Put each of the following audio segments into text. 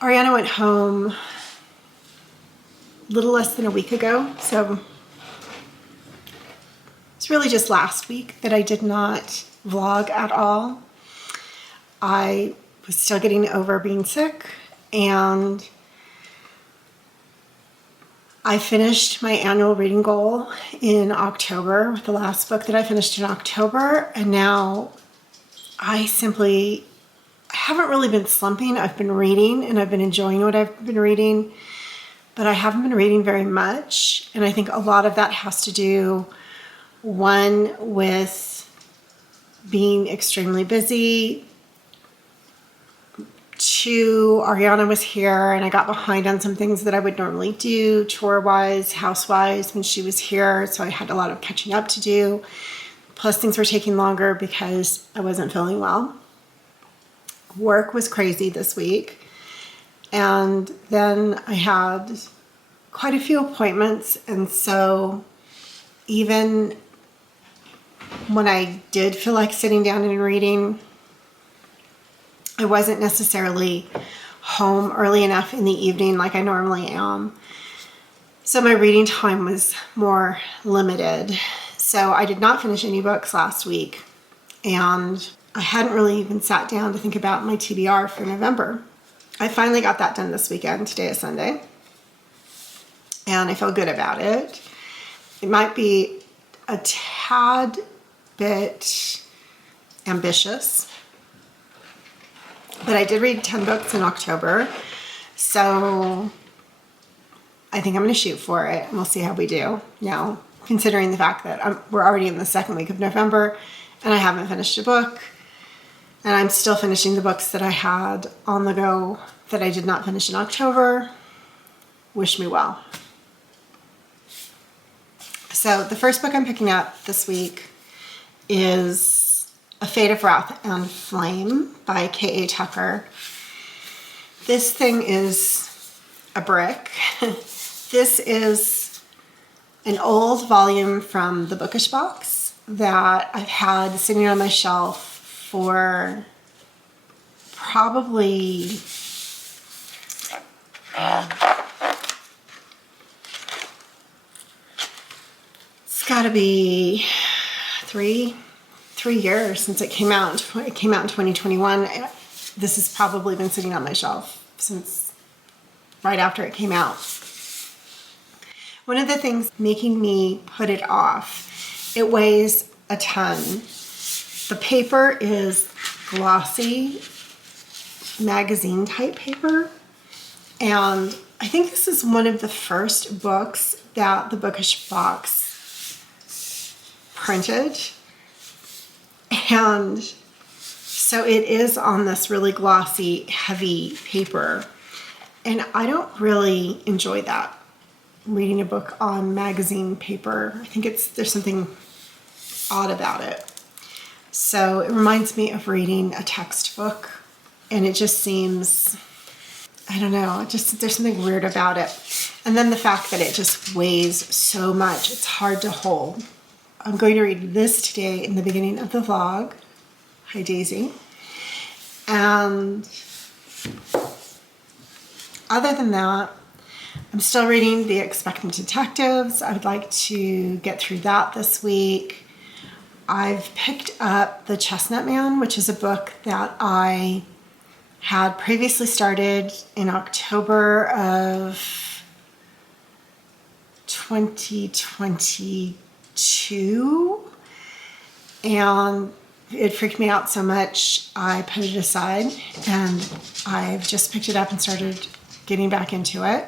Ariana went home a little less than a week ago, so it's really just last week that I did not vlog at all. I was still getting over being sick, and I finished my annual reading goal in October with the last book that I finished in October, and now I haven't really been slumping. I've been reading and I've been enjoying what I've been reading, but I haven't been reading very much, and I think a lot of that has to do, one, with being extremely busy. Two, Ariana was here and I got behind on some things that I would normally do chore-wise, house-wise when she was here, so I had a lot of catching up to do. Plus things were taking longer because I wasn't feeling well. Work was crazy this week, and then I had quite a few appointments, and so even when I did feel like sitting down and reading, I wasn't necessarily home early enough in the evening like I normally am. So my reading time was more limited. So I did not finish any books last week, and I hadn't really even sat down to think about my TBR for November. I finally got that done this weekend. Today is Sunday, and I feel good about it. It might be a tad bit ambitious, but I did read 10 books in October, so I think I'm going to shoot for it, and we'll see how we do. Now, considering the fact that we're already in the second week of November, and I haven't finished a book, and I'm still finishing the books that I had on the go that I did not finish in October. Wish me well. So the first book I'm picking up this week is A Fate of Wrath and Flame by K.A. Tucker. This thing is a brick. This is an old volume from the Bookish box that I've had sitting on my shelf for probably it's got to be three years since it came out. It came out in 2021. This has probably been sitting on my shelf since right after it came out. One of the things making me put it off, it weighs a ton. The paper is glossy magazine type paper, and I think this is one of the first books that the Bookish box printed. And so it is on this really glossy, heavy paper. And I don't really enjoy that, reading a book on magazine paper. I think there's something odd about it. So it reminds me of reading a textbook, and it just seems, I don't know, there's something weird about it. And then the fact that it just weighs so much, it's hard to hold. I'm going to read this today in the beginning of the vlog. Hi, Daisy. And other than that, I'm still reading The Expectant Detectives. I would like to get through that this week. I've picked up The Chestnut Man, which is a book that I had previously started in October of 2022. And it freaked me out so much I put it aside, and I've just picked it up and started getting back into it,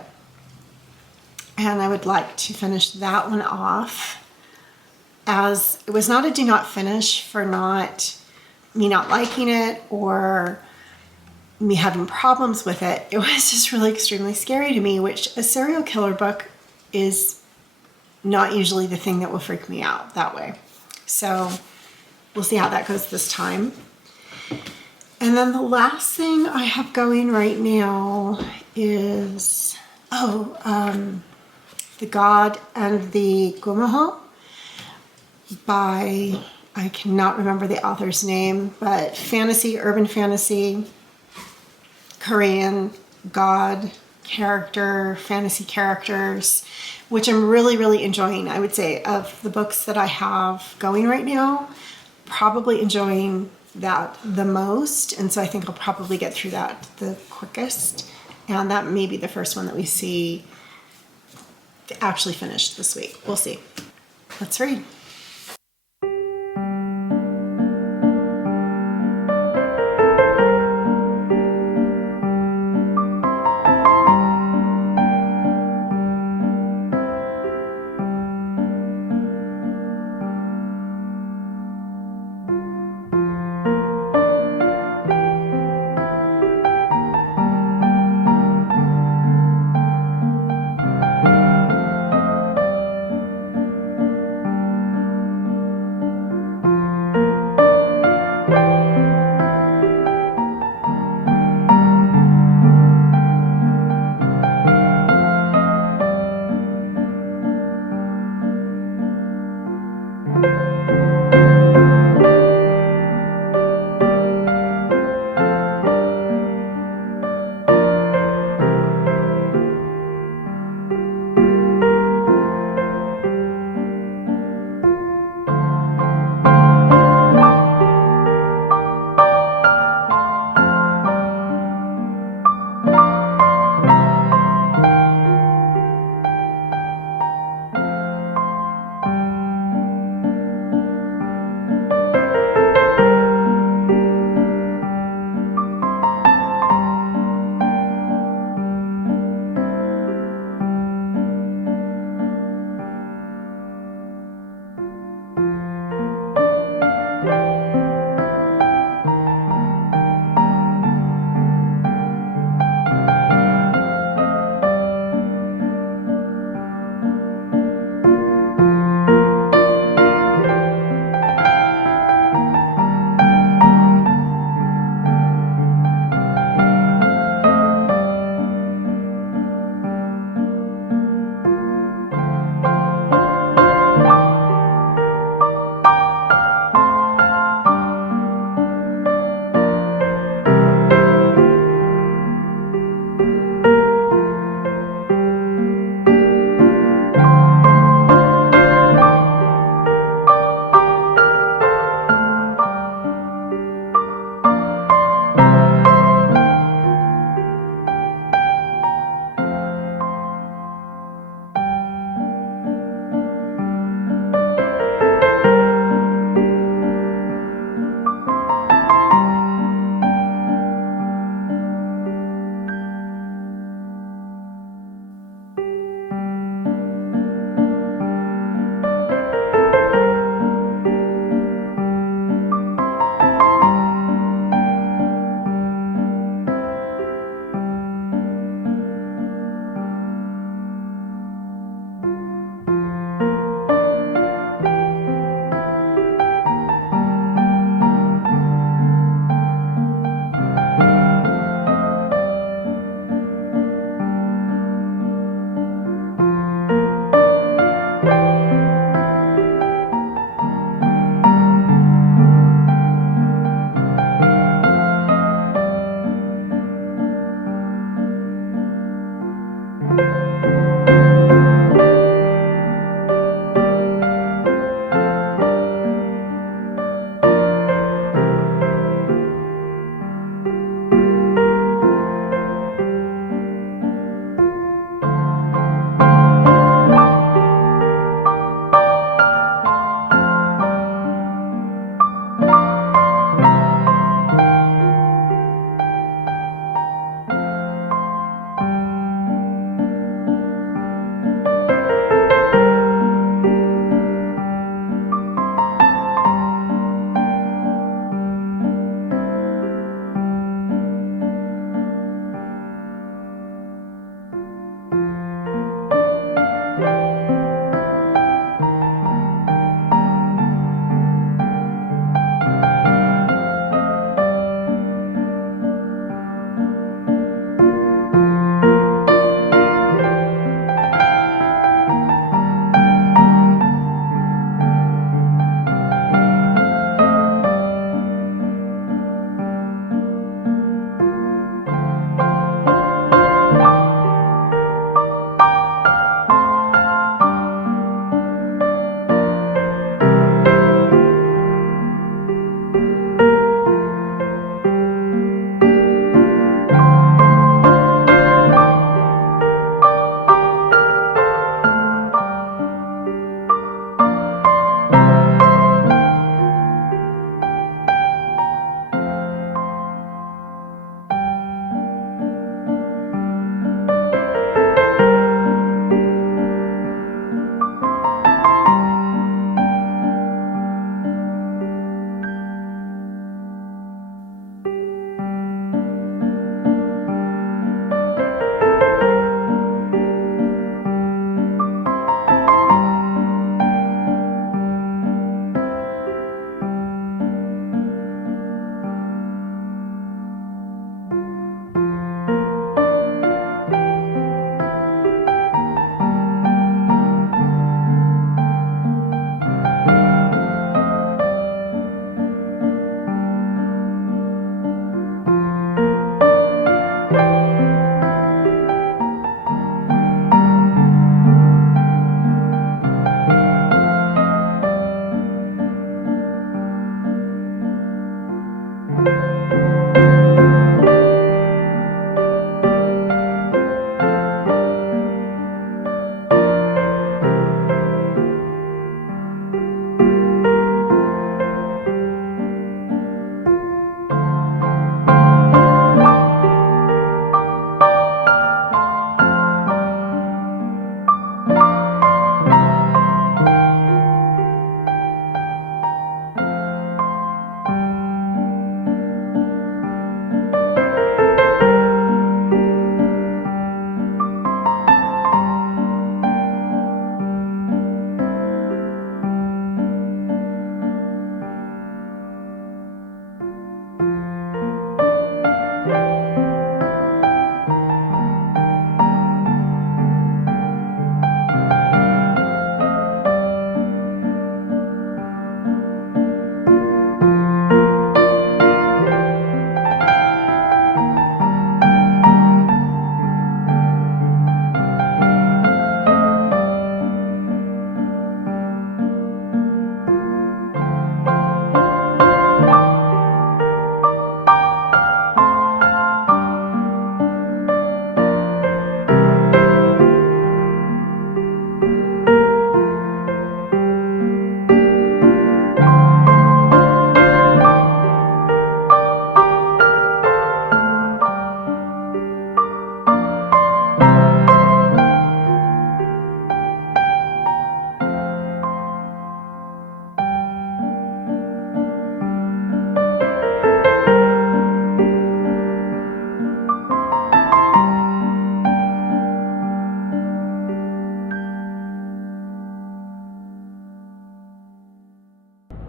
and I would like to finish that one off, as it was not a do not finish for me not liking it or me having problems with it. It was just really extremely scary to me, which a serial killer book is not usually the thing that will freak me out that way. So we'll see how that goes this time. And then the last thing I have going right now is, The God and the Gumaho by, I cannot remember the author's name, but fantasy, urban fantasy, Korean. god character, fantasy characters, which I'm really, really enjoying. I would say of the books that I have going right now, probably enjoying that the most. And so I think I'll probably get through that the quickest. And that may be the first one that we see actually finished this week. We'll see. Let's read.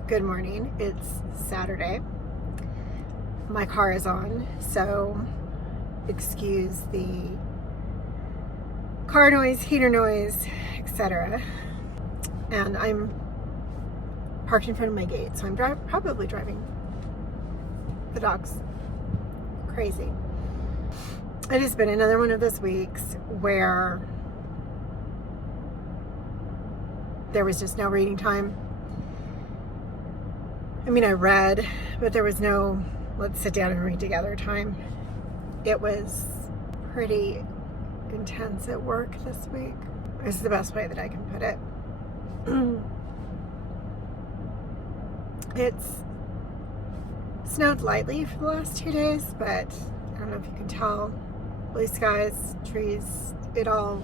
Good morning. It's Saturday. My car is on, so excuse the car noise, heater noise, etc. And I'm parked in front of my gate, so I'm probably driving the dogs crazy. It has been another one of those weeks where there was just no reading time. I mean, I read, but there was no let's sit down and read together time. It was pretty intense at work this week. Is the best way that I can put it. It's snowed lightly for the last 2 days, but I don't know if you can tell. Blue skies, trees, it all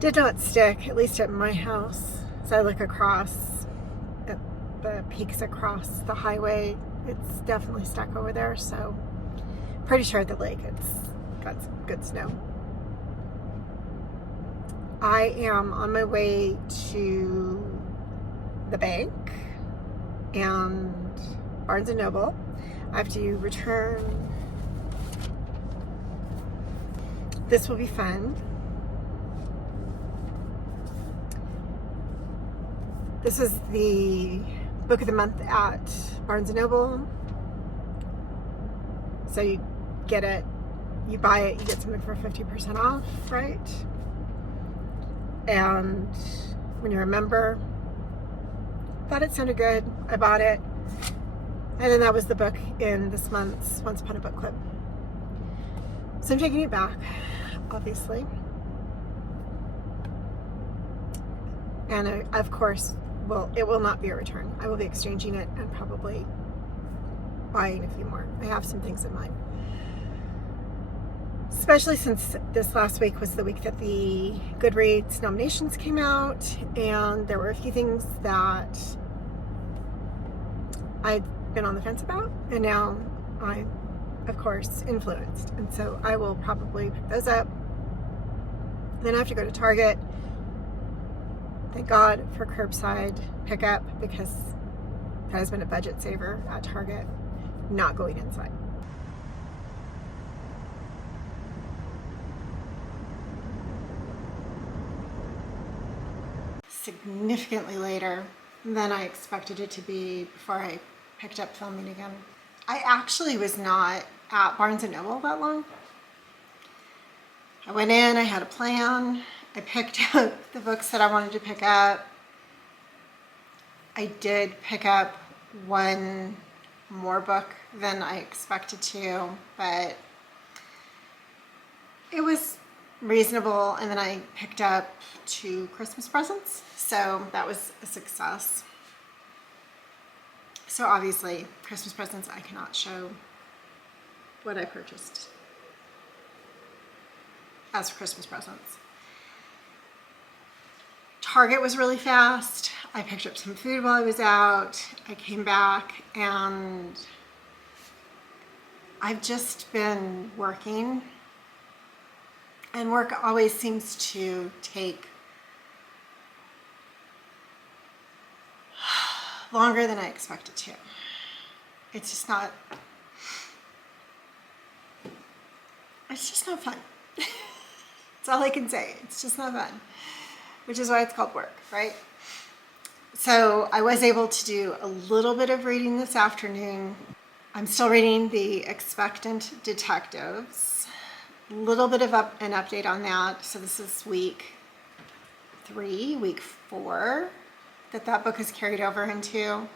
did not stick, at least at my house. As I look across at the peaks across the highway, it's definitely stuck over there, so pretty sure at the lake it's got some good snow. I am on my way to the bank and Barnes & Noble. I have to return. This will be fun. This is the book of the month at Barnes & Noble. So you get it, you buy it, you get something for 50% off, right? And when you're a member, thought it sounded good, I bought it. And then that was the book in this month's Once Upon a Book Club. So I'm taking it back, obviously. And of course, it will not be a return. I will be exchanging it and probably buying a few more. I have some things in mind. Especially since this last week was the week that the Goodreads nominations came out, and there were a few things that I'd been on the fence about, and now I'm, of course, influenced. And so I will probably pick those up. Then I have to go to Target. Thank God for curbside pickup, because that has been a budget saver at Target, not going inside. Significantly later than I expected it to be before I picked up filming again. I actually was not at Barnes & Noble that long. I went in, I had a plan. I picked up the books that I wanted to pick up. I did pick up one more book than I expected to, but it was reasonable. And then I picked up 2 Christmas presents, so that was a success. So obviously, Christmas presents, I cannot show what I purchased as Christmas presents. Target was really fast. I picked up some food while I was out. I came back and I've just been working, and work always seems to take longer than I expect it to. It's just not fun. That's all I can say. It's just not fun, which is why it's called work, right? So I was able to do a little bit of reading this afternoon. I'm still reading The Expectant Detectives. A little bit of an update on that. So this is week 4 that book is carried over into.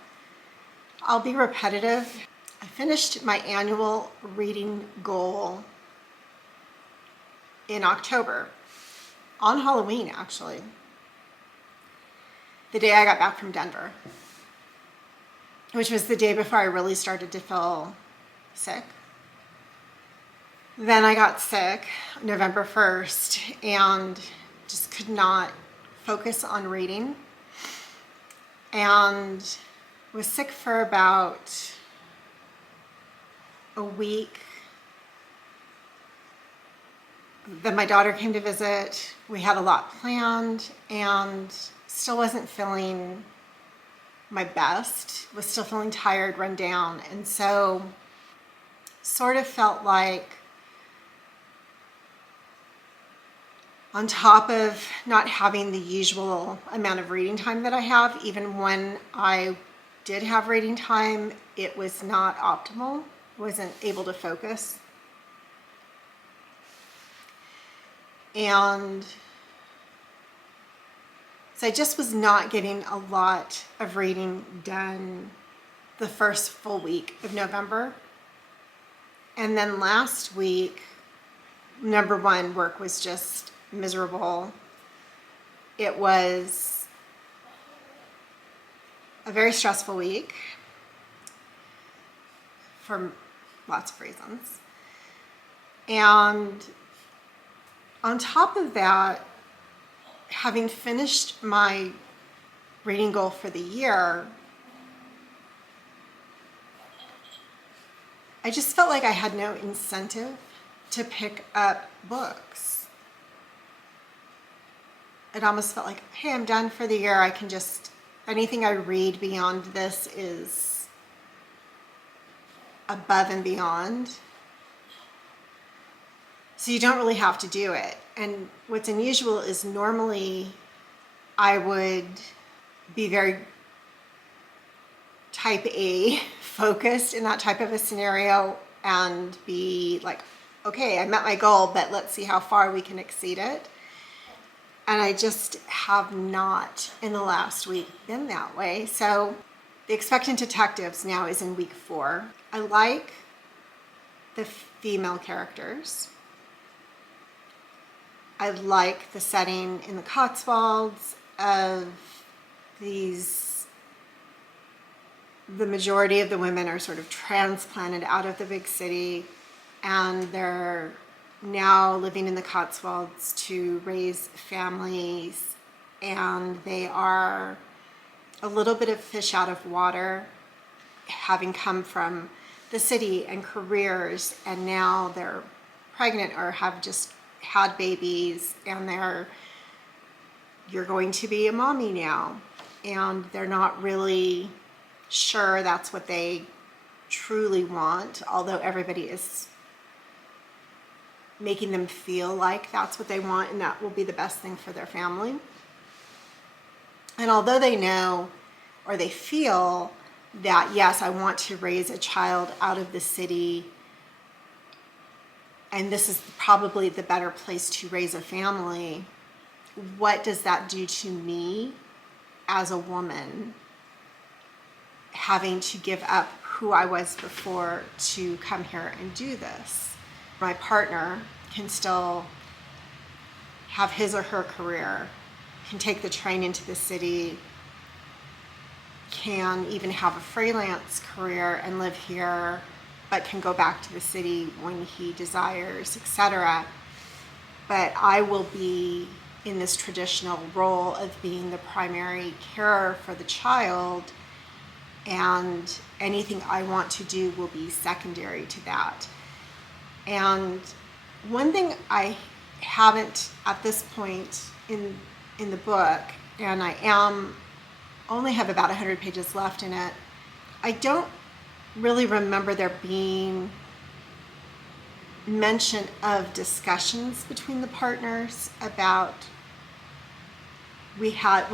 I'll be repetitive. I finished my annual reading goal in October, on Halloween actually, the day I got back from Denver, which was the day before I really started to feel sick. Then I got sick November 1st and just could not focus on reading, and was sick for about a week. Then my daughter came to visit. We had a lot planned and still wasn't feeling my best, was still feeling tired, run down. And so sort of felt like on top of not having the usual amount of reading time that I have, even when I did have reading time, it was not optimal. Wasn't able to focus. And so I just was not getting a lot of reading done the first full week of November. And then last week, number one, work was just miserable. It was a very stressful week for lots of reasons. And on top of that, having finished my reading goal for the year, I just felt like I had no incentive to pick up books. It almost felt like, hey, I'm done for the year. I can just, anything I read beyond this is above and beyond. So you don't really have to do it. And what's unusual is normally I would be very type A focused in that type of a scenario and be like, okay, I met my goal, but let's see how far we can exceed it. And I just have not in the last week been that way. So The Expectant Detectives now is in week 4. I like the female characters. I like the setting in the Cotswolds of these, the majority of the women are sort of transplanted out of the big city and they're now living in the Cotswolds to raise families, and they are a little bit of fish out of water, having come from the city and careers, and now they're pregnant or have just had babies, and you're going to be a mommy now, and they're not really sure that's what they truly want, although everybody is making them feel like that's what they want and that will be the best thing for their family. And although they know or they feel that, yes, I want to raise a child out of the city and this is probably the better place to raise a family, what does that do to me as a woman, having to give up who I was before to come here and do this? My partner can still have his or her career, can take the train into the city, can even have a freelance career and live here, but can go back to the city when he desires, etc. But I will be in this traditional role of being the primary carer for the child, and anything I want to do will be secondary to that. And one thing I haven't at this point in the book, and I only have about 100 pages left in it, I don't really remember there being mention of discussions between the partners about we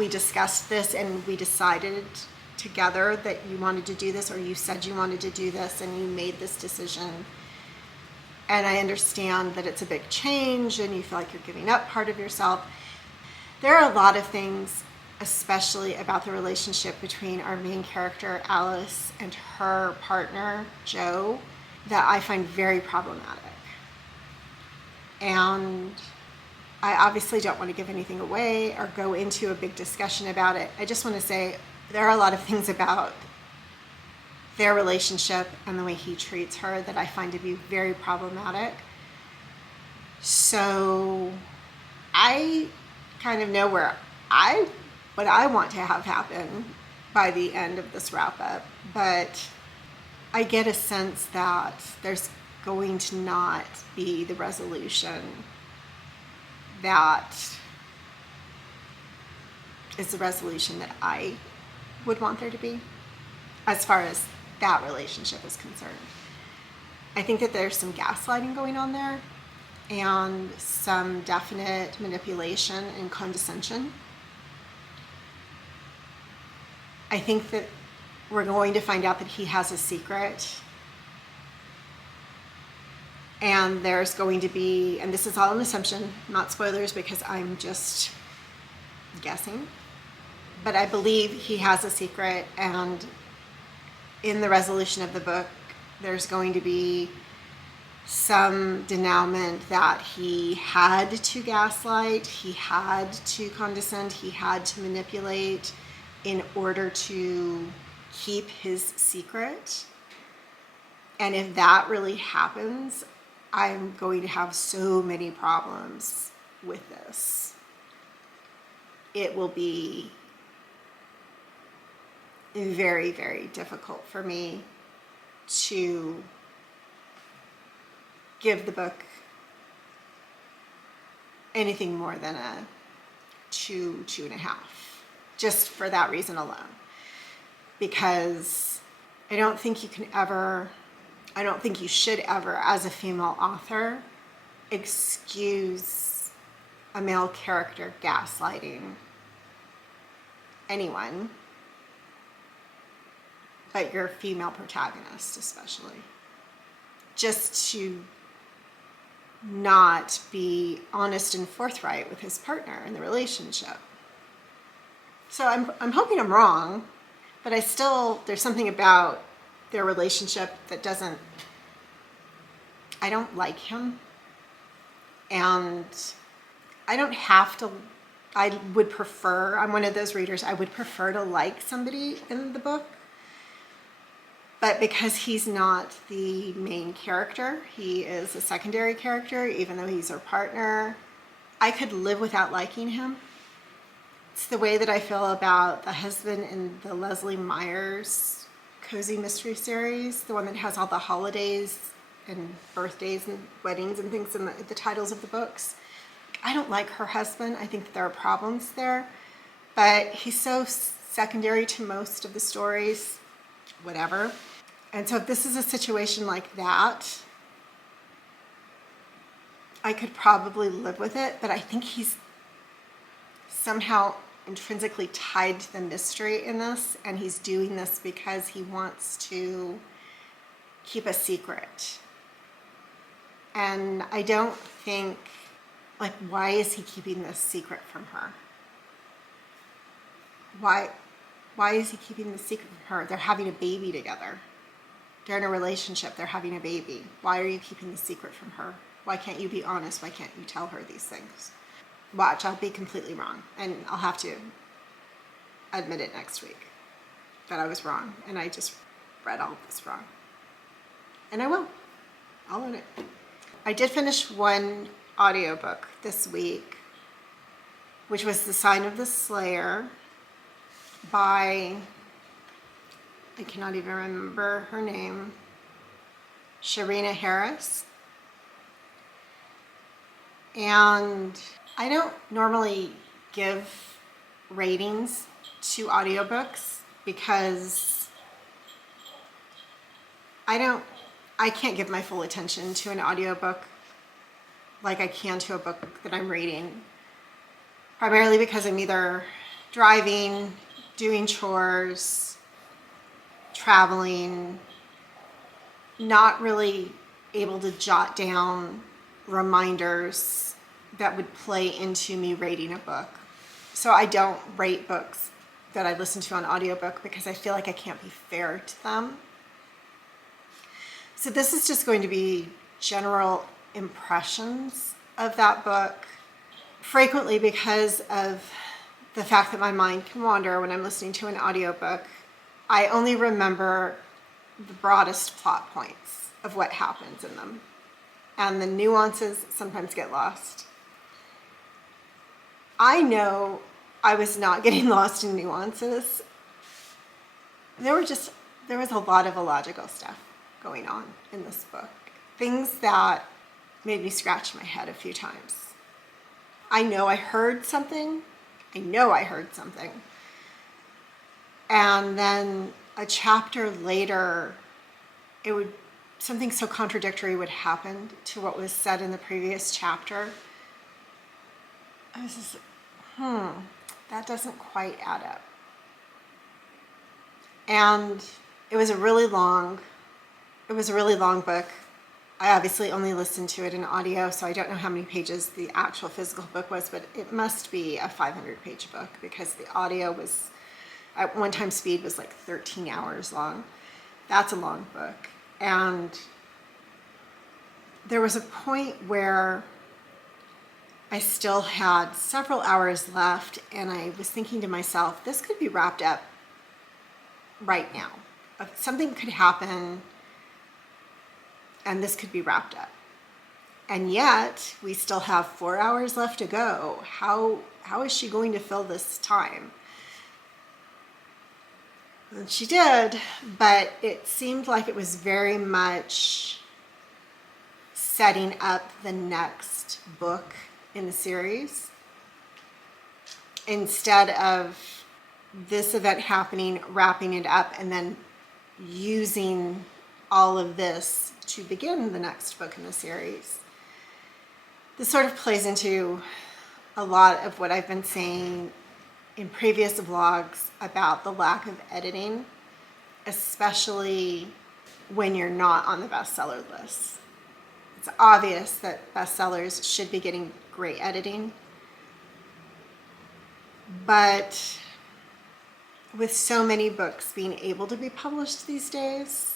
discussed this and we decided together that you wanted to do this, or you said you wanted to do this and you made this decision. And I understand that it's a big change and you feel like you're giving up part of yourself. There are a lot of things, especially about the relationship between our main character, Alice, and her partner, Joe, that I find very problematic. And I obviously don't want to give anything away or go into a big discussion about it. I just want to say there are a lot of things about their relationship and the way he treats her that I find to be very problematic. So I kind of know what I want to have happen by the end of this wrap up, but I get a sense that there's going to not be the resolution that is the resolution that I would want there to be as far as that relationship is concerned. I think that there's some gaslighting going on there and some definite manipulation and condescension. I think that we're going to find out that he has a secret. And there's going to be, and this is all an assumption, not spoilers because I'm just guessing, but I believe he has a secret, and in the resolution of the book, there's going to be some denouement that he had to gaslight, he had to condescend, he had to manipulate in order to keep his secret. And if that really happens, I'm going to have so many problems with this. It will be very, very difficult for me to give the book anything more than a 2.5, just for that reason alone. Because I don't think you should ever, as a female author, excuse a male character gaslighting anyone, but your female protagonist especially. Just to not be honest and forthright with his partner in the relationship. So I'm hoping I'm wrong, but there's something about their relationship that I don't like him. And I'm one of those readers, I would prefer to like somebody in the book. But because he's not the main character, he is a secondary character, even though he's her partner, I could live without liking him. It's the way that I feel about the husband in the Leslie Myers Cozy Mystery series, the one that has all the holidays and birthdays and weddings and things in the titles of the books. I don't like her husband. I think that there are problems there, but he's so secondary to most of the stories, whatever. And so if this is a situation like that, I could probably live with it, but I think he's somehow intrinsically tied to the mystery in this, and he's doing this because he wants to keep a secret. And I don't think, why is he keeping this secret from her? Why is he keeping the secret from her? They're having a baby together. They're in a relationship, they're having a baby. Why are you keeping the secret from her? Why can't you be honest? Why can't you tell her these things? Watch, I'll be completely wrong, and I'll have to admit it next week that I was wrong, and I just read all of this wrong. And I will. I'll own it. I did finish one audiobook this week, which was The Sign of the Slayer by, I cannot even remember her name, Sharina Harris. And I don't normally give ratings to audiobooks because I can't give my full attention to an audiobook like I can to a book that I'm reading. Primarily because I'm either driving, doing chores, traveling, not really able to jot down reminders that would play into me rating a book. So I don't rate books that I listen to on audiobook because I feel like I can't be fair to them. So this is just going to be general impressions of that book, frequently because of the fact that my mind can wander when I'm listening to an audiobook. I only remember the broadest plot points of what happens in them, and the nuances sometimes get lost. I know I was not getting lost in nuances. There was a lot of illogical stuff going on in this book. Things that made me scratch my head a few times. I know I heard something, And then a chapter later, something so contradictory would happen to what was said in the previous chapter. I was just like, that doesn't quite add up. And it was a really long book. I obviously only listened to it in audio, so I don't know how many pages the actual physical book was, but it must be a 500-page book because the audio was, at one time speed was like 13 hours long. That's a long book. And there was a point where I still had several hours left, and I was thinking to myself, this could be wrapped up right now. Something could happen and this could be wrapped up. And yet we still have 4 hours left to go. How is she going to fill this time? And she did, but it seemed like it was very much setting up the next book in the series instead of this event happening, wrapping it up, and then using all of this to begin the next book in the series. This sort of plays into a lot of what I've been saying in previous vlogs about the lack of editing, especially when you're not on the bestseller list. It's obvious that bestsellers should be getting great editing, but with so many books being able to be published these days,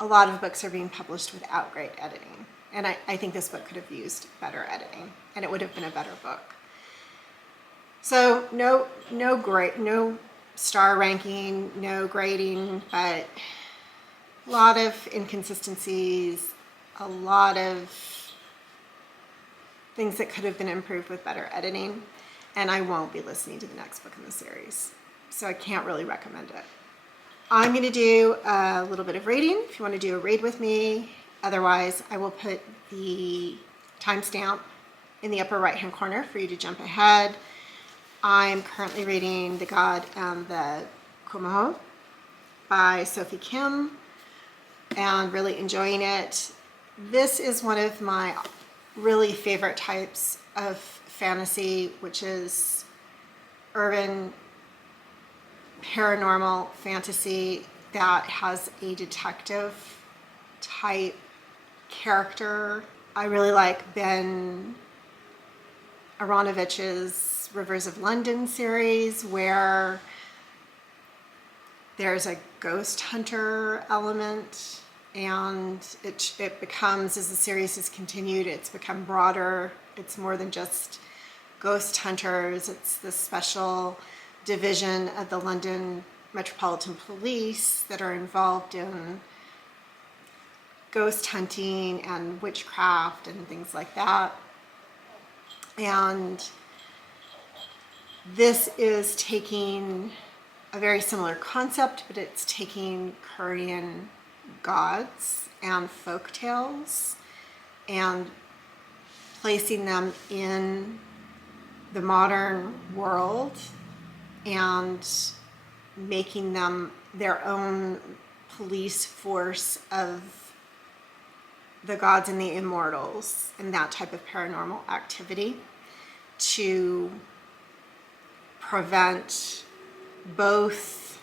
a lot of books are being published without great editing. And I think this book could have used better editing, and it would have been a better book. So no star ranking, no grading, but a lot of inconsistencies, a lot of things that could have been improved with better editing. And I won't be listening to the next book in the series, so I can't really recommend it. I'm going to do a little bit of reading if you want to do a read with me. Otherwise, I will put the timestamp in the upper right hand corner for you to jump ahead. I'm currently reading The God and the Kumaho by Sophie Kim and really enjoying it. This is one of my really favorite types of fantasy, which is urban paranormal fantasy that has a detective type character. I really like Ben Aronovich's Rivers of London series, where there's a ghost hunter element, and it becomes, as the series has continued, it's become broader. It's more than just ghost hunters. It's the special division of the London Metropolitan Police that are involved in ghost hunting and witchcraft and things like that. And this is taking a very similar concept, but it's taking Korean gods and folk tales and placing them in the modern world and making them their own police force of the gods and the immortals and that type of paranormal activity to prevent both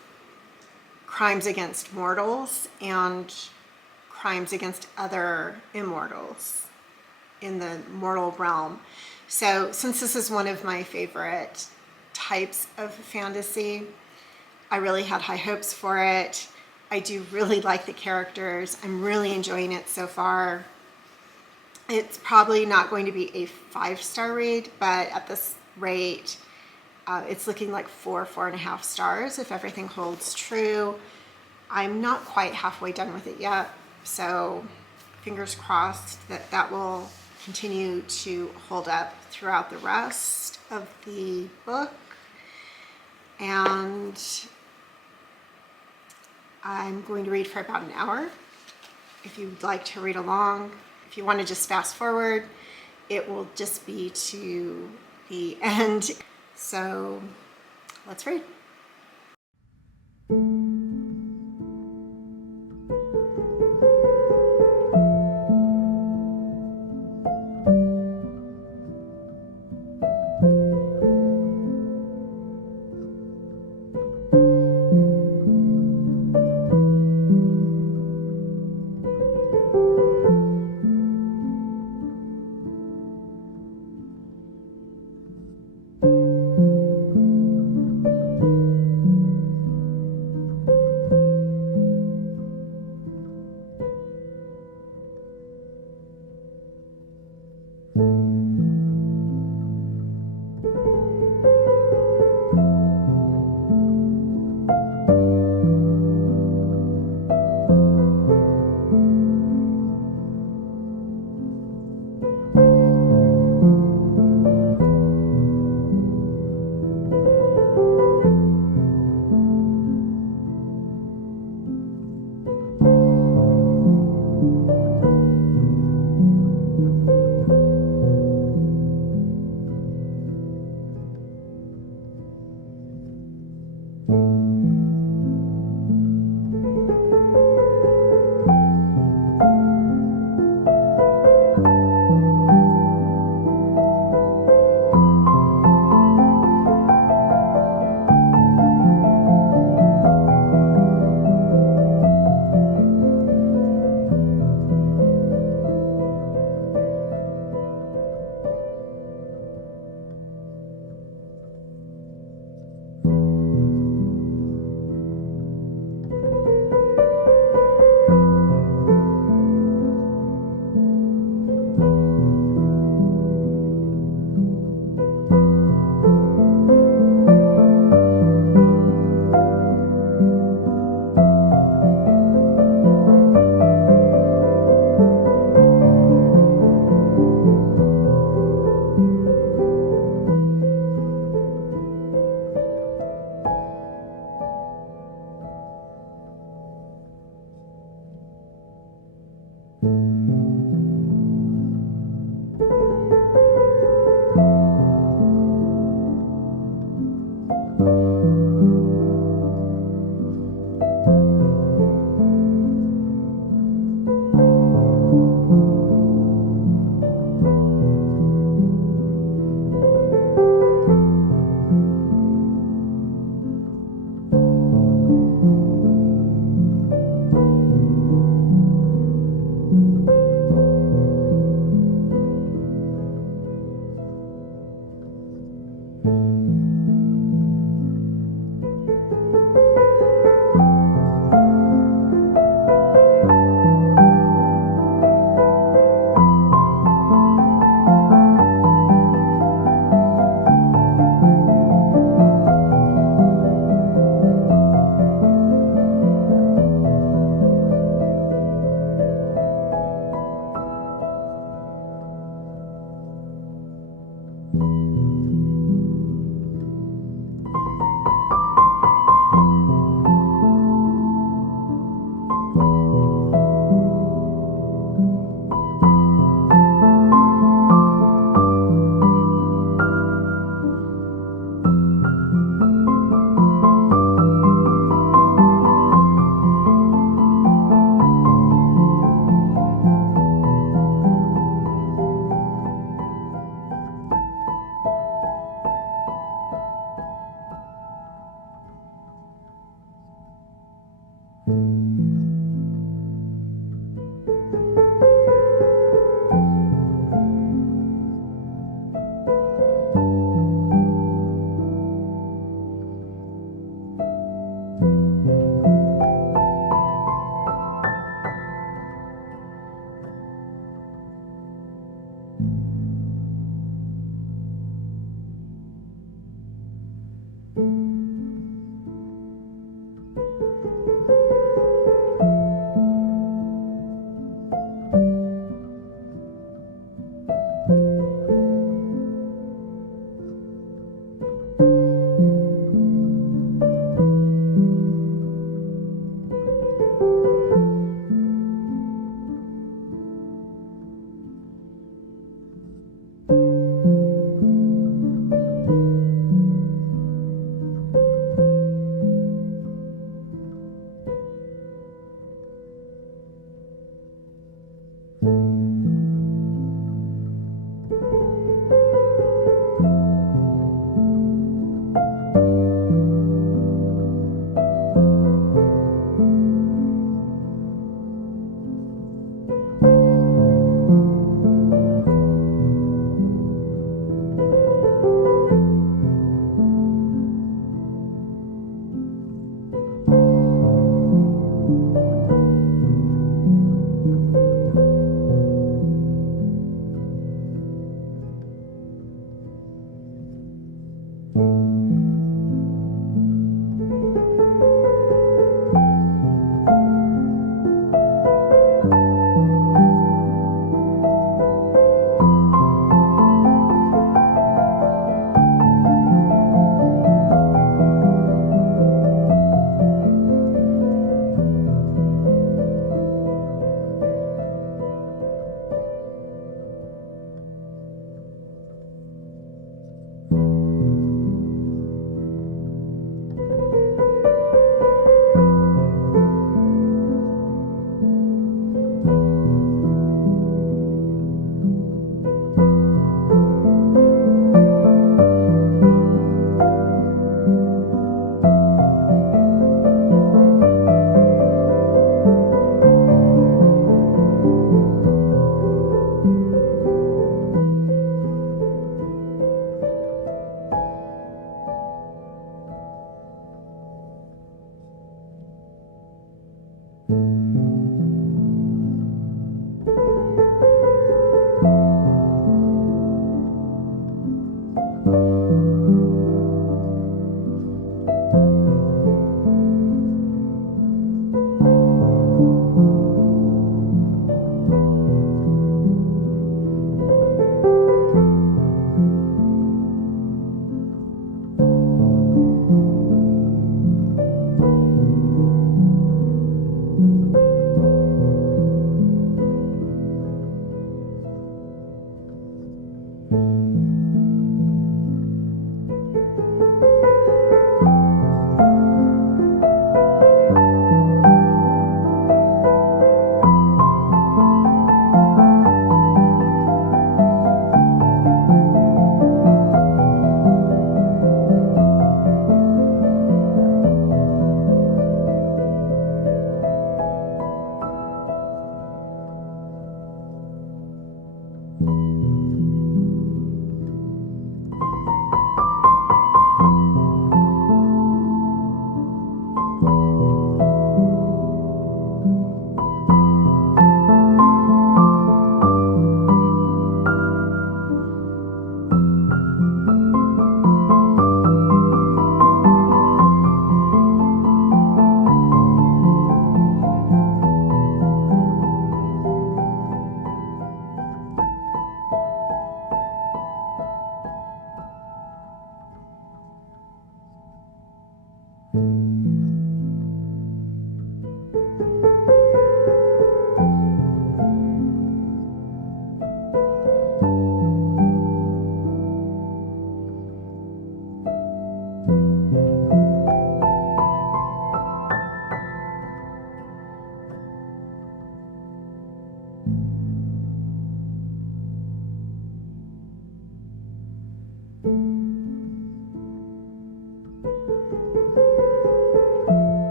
crimes against mortals and crimes against other immortals in the mortal realm. So since this is one of my favorite types of fantasy, I really had high hopes for it. I do really like the characters. I'm really enjoying it so far. It's probably not going to be a 5-star read, but at this rate, it's looking like 4.5 stars if everything holds true. I'm not quite halfway done with it yet, so fingers crossed that that will continue to hold up throughout the rest of the book. And I'm going to read for about an hour. If you'd like to read along, if you want to just fast forward, it will just be to the end. So let's read.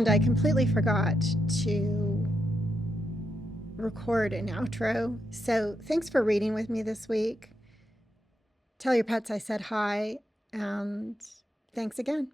And I completely forgot to record an outro. So thanks for reading with me this week. Tell your pets I said hi, and thanks again.